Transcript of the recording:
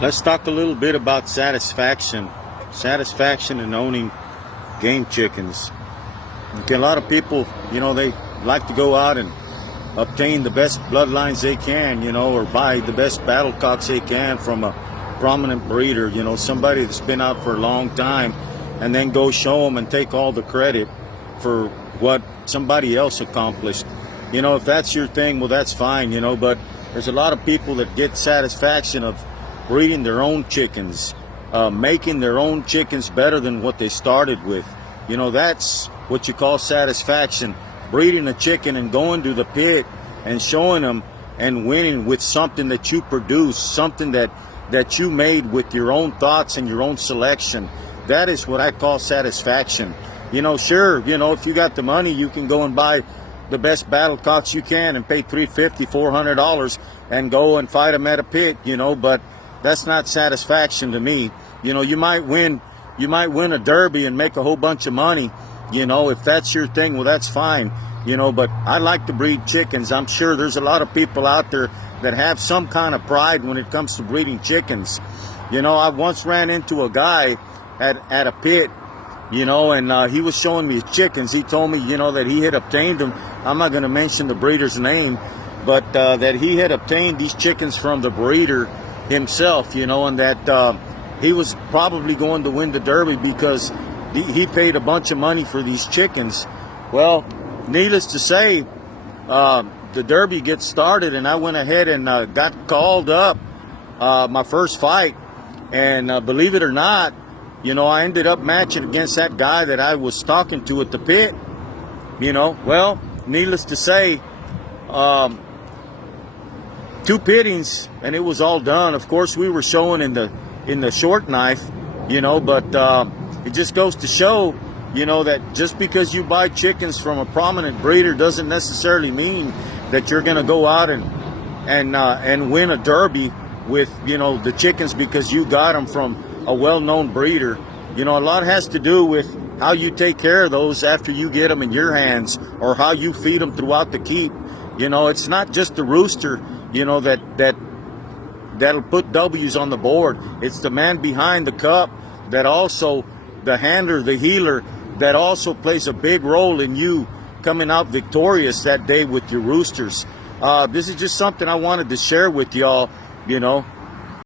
Let's talk a little bit about satisfaction. Satisfaction in owning game chickens. Okay, a lot of people, they like to go out and obtain the best bloodlines they can, or buy the best battle cocks they can from a prominent breeder, somebody that's been out for a long time, and then go show them and take all the credit for what somebody else accomplished. If that's your thing, well, that's fine, but there's a lot of people that get satisfaction of breeding their own chickens, making their own chickens better than what they started with. That's what you call satisfaction. Breeding a chicken and going to the pit and showing them and winning with something that you produced, something that you made with your own thoughts and your own selection. That is what I call satisfaction. Sure, if you got the money, you can go and buy the best battle cocks you can and pay $350, $400 and go and fight them at a pit, but that's not satisfaction to me. You might win a derby and make a whole bunch of money. If that's your thing, well, that's fine. But I like to breed chickens. I'm sure there's a lot of people out there that have some kind of pride when it comes to breeding chickens. I once ran into a guy at a pit, and he was showing me his chickens. He told me, that he had obtained them. I'm not going to mention the breeder's name, but that he had obtained these chickens from the breeder himself, and that he was probably going to win the derby because he paid a bunch of money for these chickens. Well, needless to say, the derby gets started, and I went ahead and got called up my first fight, and believe it or not, I ended up matching against that guy that I was talking to at the pit. Well, needless to say, 2 pittings and it was all done. Of course, we were showing in the short knife, but it just goes to show, that just because you buy chickens from a prominent breeder doesn't necessarily mean that you're going to go out and win a derby with, the chickens because you got them from a well-known breeder. A lot has to do with how you take care of those after you get them in your hands, or how you feed them throughout the keep. It's not just the rooster, that'll put W's on the board. It's the man behind the cup, that also the handler, the healer, that also plays a big role in you coming out victorious that day with your roosters. This is just something I wanted to share with y'all,